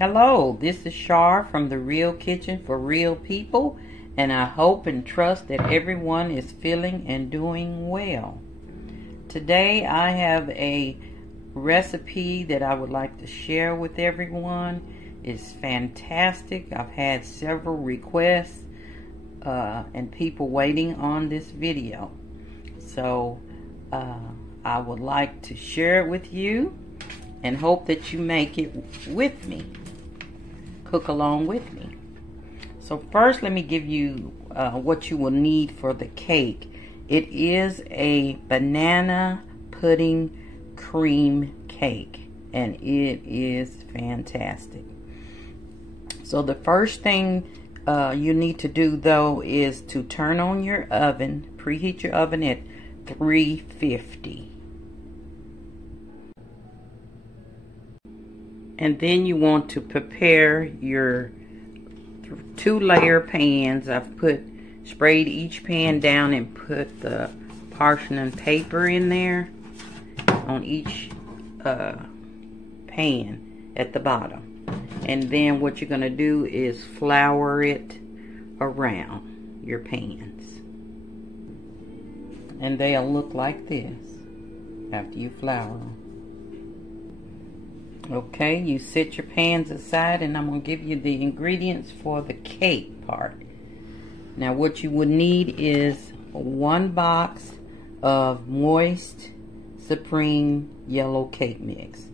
Hello, this is Shar from The Real Kitchen for Real People, and I hope and trust that everyone is feeling and doing well. Today I have a recipe that I would like to share with everyone. It's fantastic. I've had several requests and people waiting on this video. So I would like to share it with you and hope that you make it with me. Cook along with me. So first, let me give you what you will need for the cake. It is a banana pudding cream cake, and it is fantastic. So the first thing you need to do, though, is to turn on your oven, preheat your oven at 350. And then you want to prepare your 2-layer pans. I've sprayed each pan down and put the parchment paper in there on each pan at the bottom. And then what you're going to do is flour it around your pans. And they'll look like this after you flour them. Okay, you set your pans aside, and I'm going to give you the ingredients for the cake part. Now what you would need is 1 box of moist supreme yellow cake mix.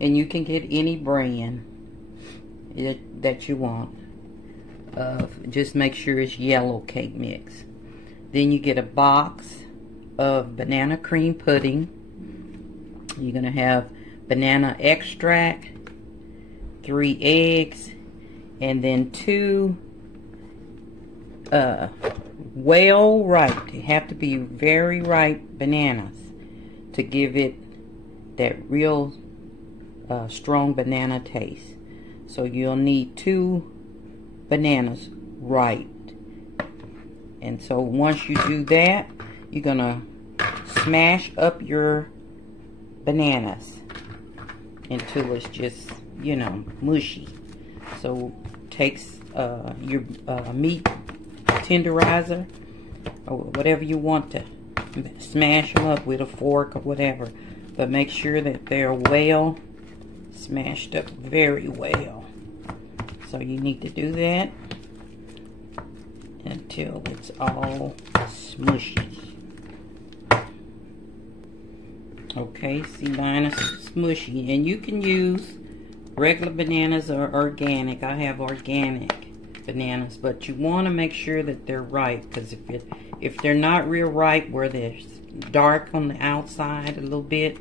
And you can get any brand that you want. Just make sure it's yellow cake mix. Then you get a box of banana cream pudding. You're going to have banana extract, 3 eggs, and then 2 well ripe. They have to be very ripe bananas to give it that real strong banana taste. So you'll need 2 bananas ripe. And so once you do that, you're gonna smash up your bananas until it's just, you know, mushy. So takes your meat tenderizer or whatever you want to smash them up with, a fork or whatever, but make sure that they're well smashed up, very well. So you need to do that until it's all smushy. Okay, see, mine is smushy, and you can use regular bananas or organic. I have organic bananas, but you want to make sure that they're ripe, because if they're not real ripe, where they're dark on the outside a little bit,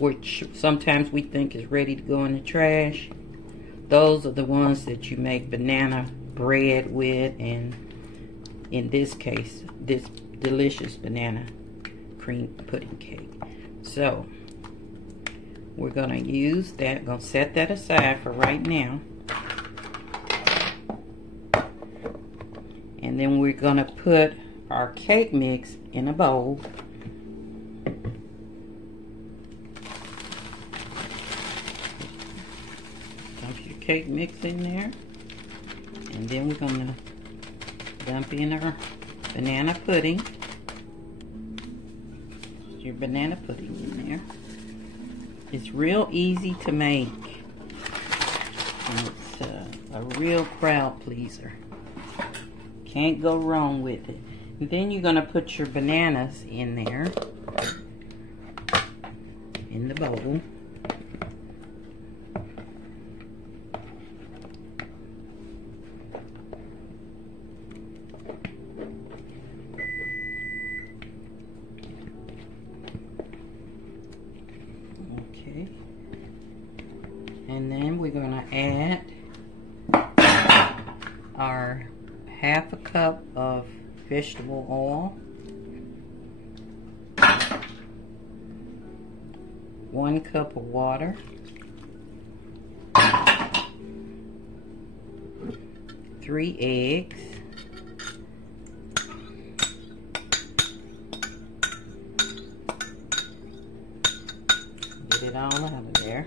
which sometimes we think is ready to go in the trash, those are the ones that you make banana bread with, and in this case, this delicious banana cream pudding cake. So we're going to use that. Going to set that aside for right now. And then we're going to put our cake mix in a bowl. Dump your cake mix in there. And then we're going to dump in our banana pudding. Your banana pudding in there. It's real easy to make, and it's a real crowd pleaser. Can't go wrong with it. And then you're going to put your bananas in there, in the bowl. And then we're going to add our 1/2 cup of vegetable oil, 1 cup of water, 3 eggs, get it all out of there.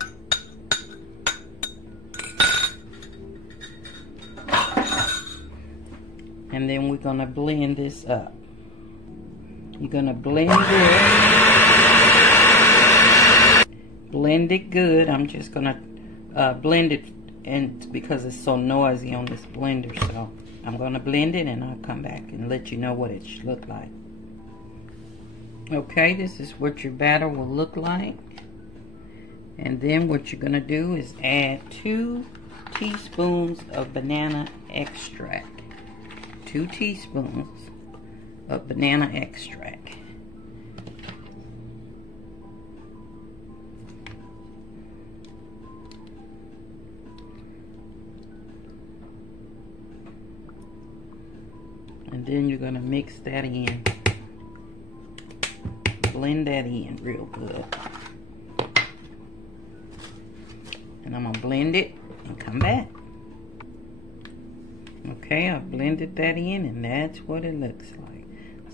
And then we're going to blend this up. You're going to blend good. Blend it good. I'm just going to blend it, and because it's so noisy on this blender, so I'm going to blend it and I'll come back and let you know what it should look like. Okay, this is what your batter will look like. And then what you're going to do is add 2 teaspoons of banana extract. 2 teaspoons of banana extract. And then you're going to mix that in. Blend that in real good. And I'm going to blend it and come back. Okay, I've blended that in, and that's what it looks like.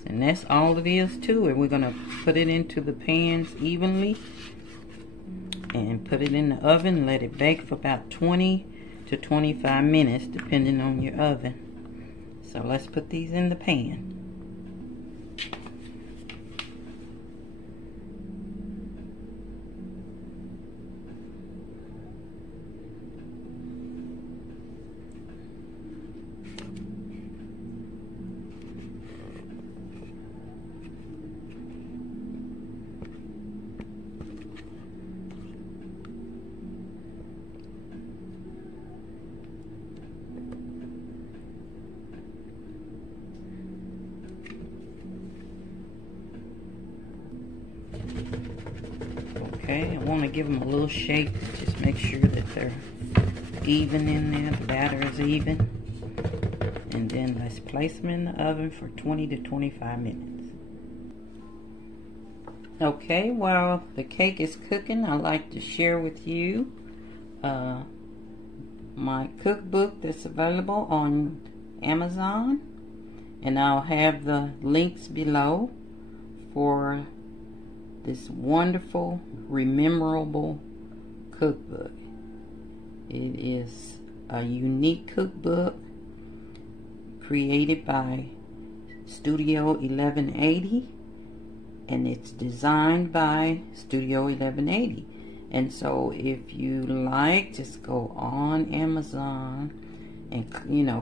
And that's all it is to it. We're going to put it into the pans evenly and put it in the oven. Let it bake for about 20 to 25 minutes depending on your oven. So let's put these in the pan. Okay, I want to give them a little shake, just make sure that they're even in there, the batter is even. And then let's place them in the oven for 20 to 25 minutes. Okay, while the cake is cooking, I'd like to share with you my cookbook that's available on Amazon. And I'll have the links below for this wonderful, rememberable cookbook. It is a unique cookbook created by Studio 1180, and it's designed by Studio 1180. And so if you like, just go on Amazon and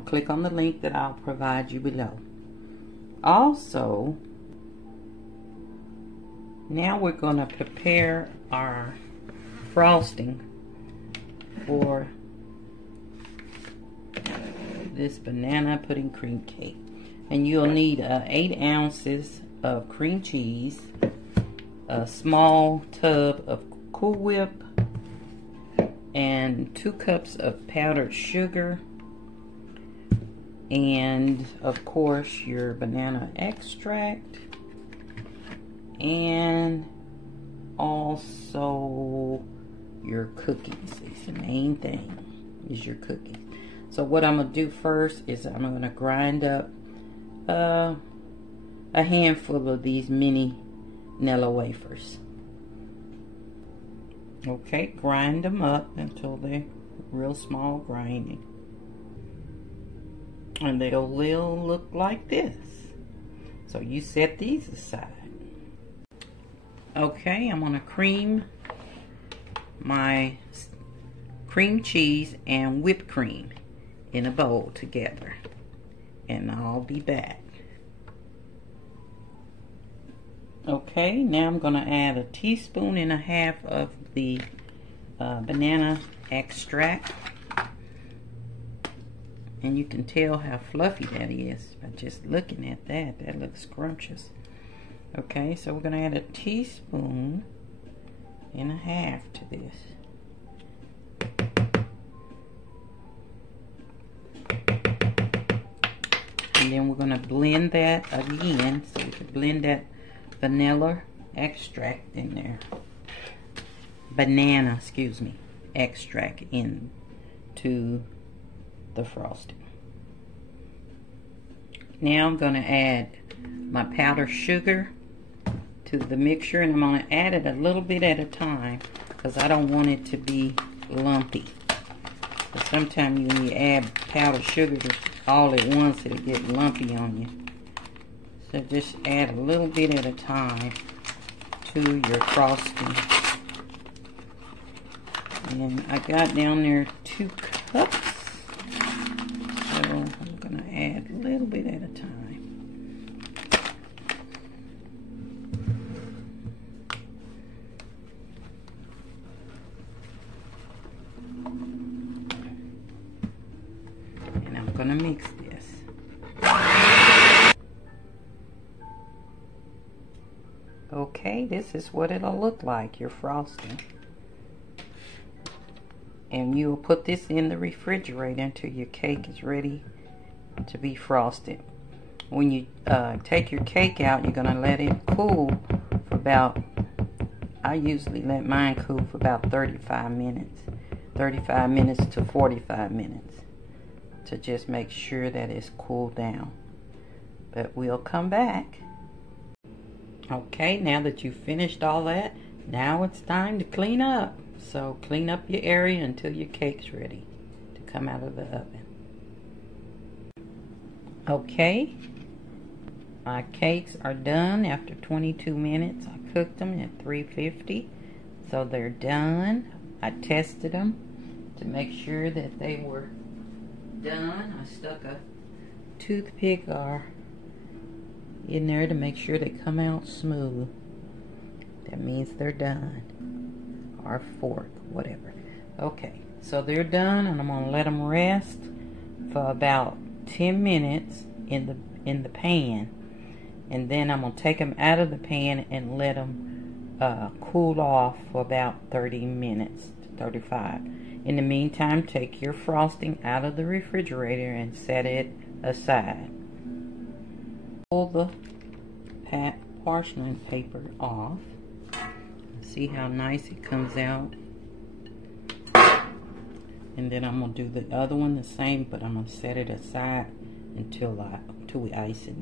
click on the link that I'll provide you below. Also, now we're going to prepare our frosting for this banana pudding cream cake. And you'll need 8 ounces of cream cheese, a small tub of Cool Whip, and 2 cups of powdered sugar, and of course your banana extract, and also your cookies. It's the main thing, is your cookies. So what I'm going to do first is I'm going to grind up a handful of these mini Nilla wafers. Okay, grind them up until they're real small grinding. And they'll look like this. So you set these aside. Okay, I'm going to cream my cream cheese and whipped cream in a bowl together. And I'll be back. Okay, now I'm going to add 1.5 teaspoons of the banana extract. And you can tell how fluffy that is by just looking at that. That looks scrumptious. Okay, so we're going to add 1.5 teaspoons to this. And then we're going to blend that again, so we can blend that vanilla extract in there. Banana, excuse me, extract into the frosting. Now I'm going to add my powdered sugar to the mixture, and I'm going to add it a little bit at a time because I don't want it to be lumpy. But sometimes when you add powdered sugar to all at once, it'll get lumpy on you. So just add a little bit at a time to your frosting. And I got down there 2 cups. So I'm going to add a little bit at a time. And I'm going to mix this. Okay, this is what it'll look like, your frosting. And you'll put this in the refrigerator until your cake is ready to be frosted. When you take your cake out, you're gonna let it cool for about, I usually let mine cool for about 35 minutes. 35 minutes to 45 minutes to just make sure that it's cooled down. But we'll come back. Okay, now that you've finished all that, now it's time to clean up. So clean up your area until your cake's ready to come out of the oven. Okay, my cakes are done after 22 minutes. I cooked them at 350, so they're done. I tested them to make sure that they were done. I stuck a toothpick in there to make sure they come out smooth. That means they're done. Or fork, whatever. Okay, so they're done, and I'm gonna let them rest for about 10 minutes in the pan, and then I'm gonna take them out of the pan and let them cool off for about 30 minutes to 35. In the meantime, take your frosting out of the refrigerator and set it aside. Pull the parchment paper off. See how nice it comes out. And then I'm going to do the other one the same, but I'm going to set it aside until we ice in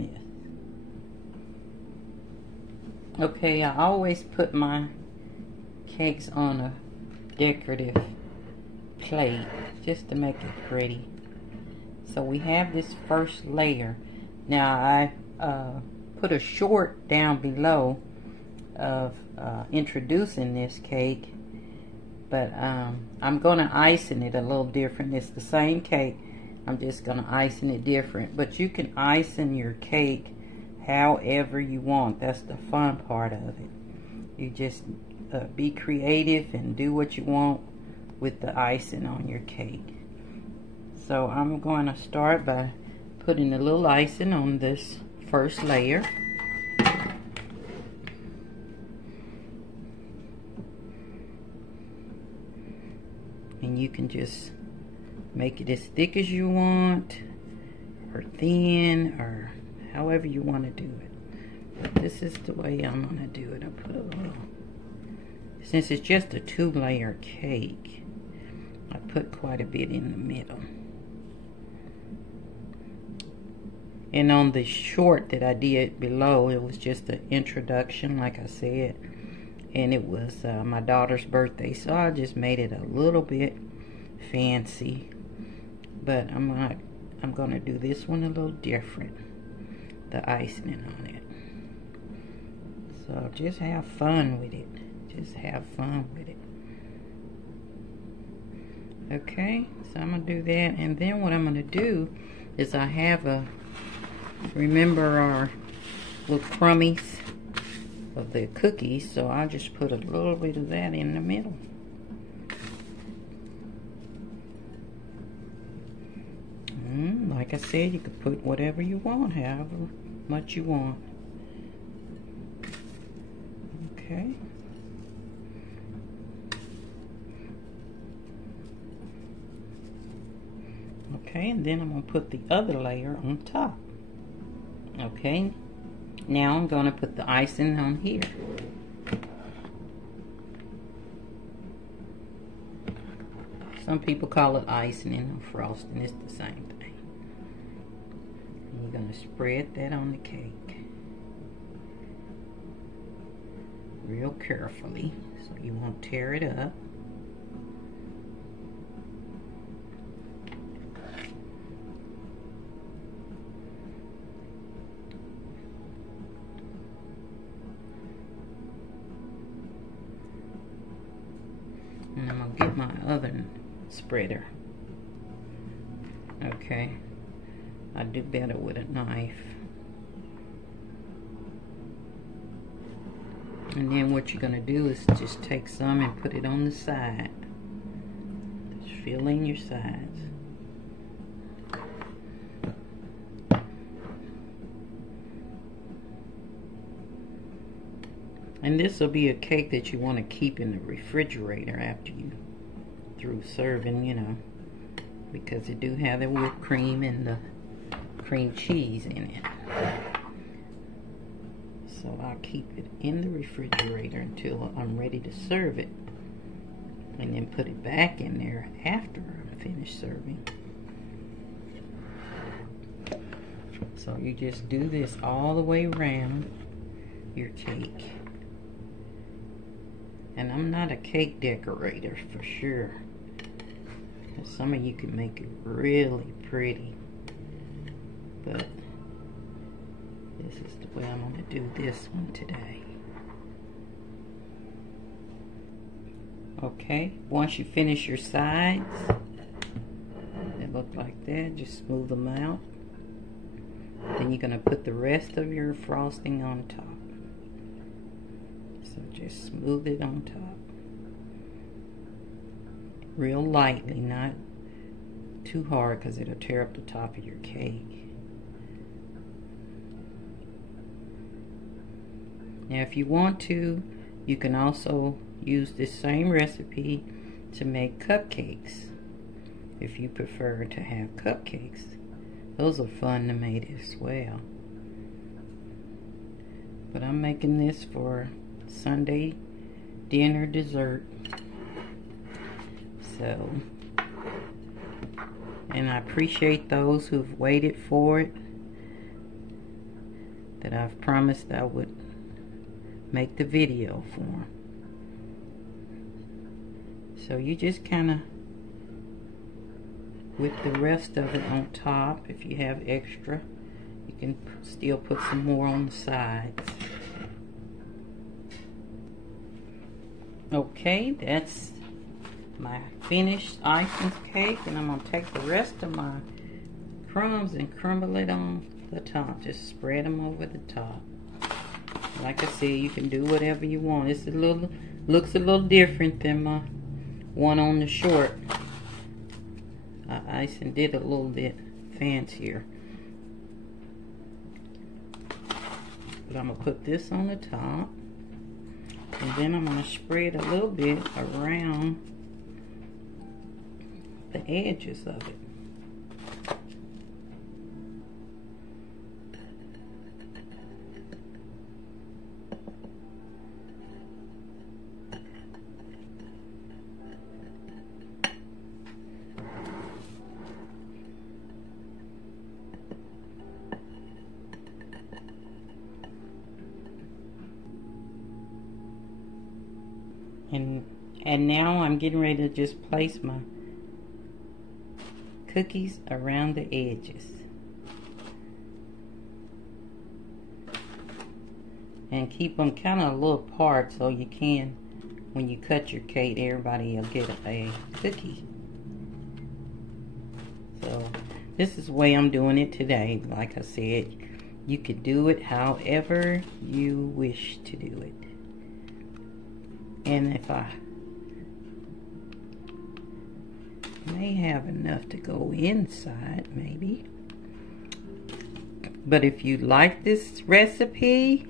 this. Okay, I always put my cakes on a decorative plate just to make it pretty. So we have this first layer. Now I put a short down below of introducing this cake, but I'm gonna icing it a little different. It's the same cake, I'm just gonna icing it different, but you can icing your cake however you want. That's the fun part of it. You just be creative and do what you want with the icing on your cake. So I'm going to start by putting a little icing on this first layer. And you can just make it as thick as you want, or thin, or however you want to do it. But this is the way I'm going to do it. I put a little, since it's just a 2-layer cake, I put quite a bit in the middle. And on the short that I did below, it was just an introduction, like I said. And it was my daughter's birthday, so I just made it a little bit fancy. But I'm gonna do this one a little different, the icing on it. So just have fun with it. Just have fun with it. Okay, so I'm gonna do that, and then what I'm gonna do is I have remember our little crummies of the cookies, so I'll just put a little bit of that in the middle. Like I said, you could put whatever you want, however much you want. Okay. Okay, and then I'm going to put the other layer on top. Okay, now I'm going to put the icing on here. Some people call it icing and frosting. It's the same thing. And you're going to spread that on the cake real carefully so you won't tear it up. get my oven spreader. Okay, I do better with a knife. And then what you're gonna do is just take some and put it on the side. Just fill in your sides. And this will be a cake that you want to keep in the refrigerator after you through serving, you know, because it do have the whipped cream and the cream cheese in it. So I'll keep it in the refrigerator until I'm ready to serve it, and then put it back in there after I'm finished serving. So you just do this all the way around your cake. And I'm not a cake decorator for sure. Some of you can make it really pretty. But this is the way I'm going to do this one today. Okay, once you finish your sides, they look like that. Just smooth them out. Then you're going to put the rest of your frosting on top. So just smooth it on top. Real lightly, not too hard, because it'll tear up the top of your cake. Now if you want to, you can also use this same recipe to make cupcakes. If you prefer to have cupcakes. Those are fun to make as well. But I'm making this for Sunday dinner dessert. So, and I appreciate those who've waited for it, that I've promised I would make the video for. So you just kind of, with the rest of it on top, if you have extra, you can still put some more on the sides. Okay, that's my finished icing cake, and I'm going to take the rest of my crumbs and crumble it on the top. Just spread them over the top. Like I said, you can do whatever you want. It's looks a little different than my one on the short. I icing did a little bit fancier. But I'm going to put this on the top. And then I'm going to spread a little bit around the edges of it. And now I'm getting ready to just place my cookies around the edges. And keep them kind of a little apart so you can, when you cut your cake, everybody will get a cookie. So this is the way I'm doing it today. Like I said, you could do it however you wish to do it. And if I may have enough to go inside, maybe. But if you like this recipe,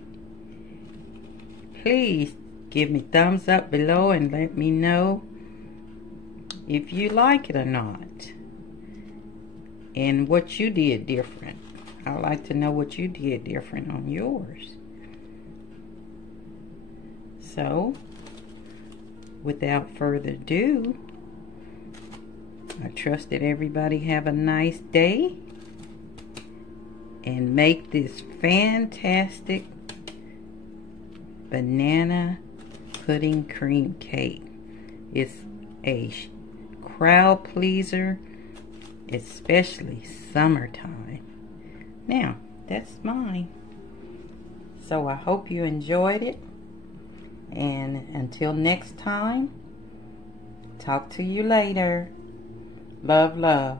please give me thumbs up below and let me know if you like it or not, and what you did different. I'd like to know what you did different on yours. So, without further ado, I trust that everybody have a nice day and make this fantastic banana pudding cream cake. It's a crowd pleaser, especially summertime. Now, that's mine. So I hope you enjoyed it. And until next time, Talk to you later. Love, love.